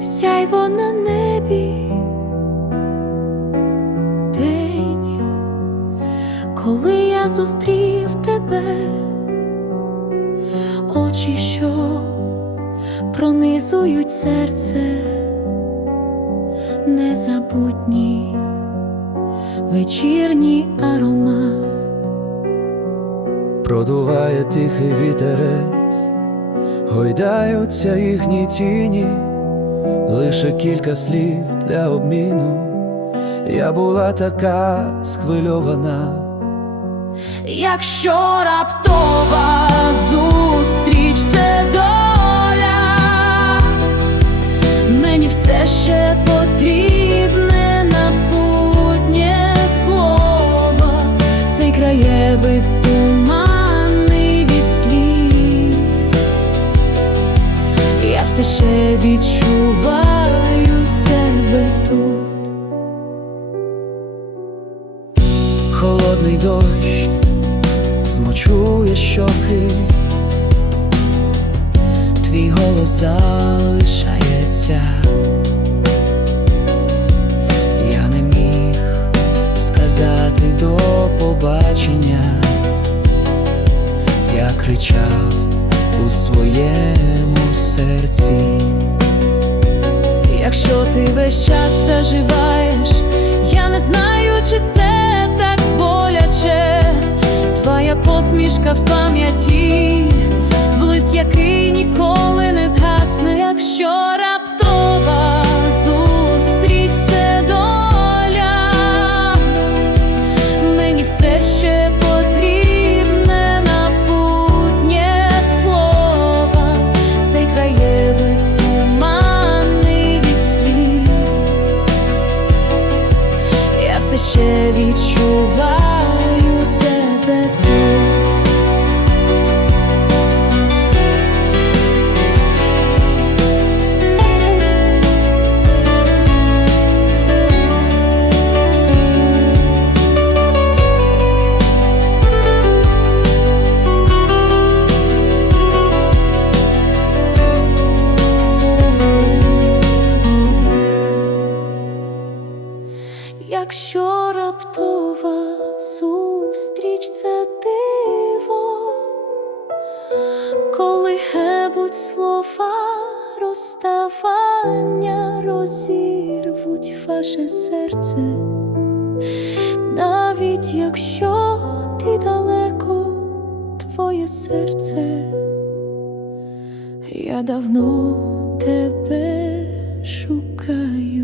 сяйво на небі. День, коли я зустрів тебе, очі, що пронизують серце, незабутній вечірній аромат. Продуває тихий вітерець, гойдаються їхні тіні, лише кілька слів для обміну. Я була така схвильована. Якщо раптова зустріч це ще відчуваю тебе тут. Холодний дощ змочує щоки, твій голос залишається. Я не міг сказати до побачення, я кричав у своєму серці. Якщо ти весь час заживаєш, я не знаю, чи це так боляче. Твоя посмішка в пам'яті, відчуваю Якщо раптова зустріч це диво, коли гебуть слова розставання розірвуть ваше серце, навіть якщо ти далеко, твоє серце, я давно тебе шукаю.